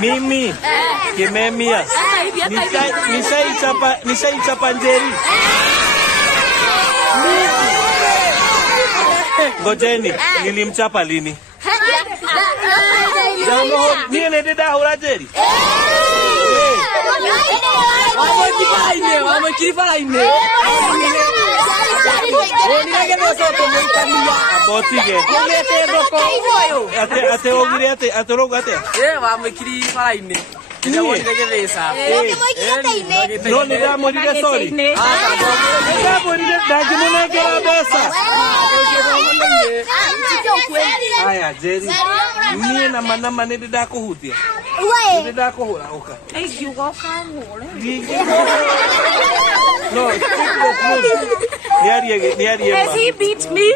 Mimi kimemia nishaichapa njeri. Ngojeni, nilimchapa lini? Mimi nenda hula njeri. Aya, Jerry. Mie na manama nenda kuhutia. Nenda kuhura oka. No, Has he beat me?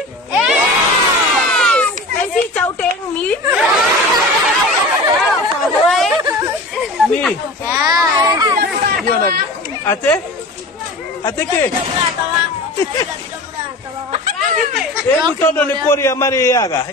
Has he shouting me? Me. Ate ke? Mtoto ni kori ya mari yaga.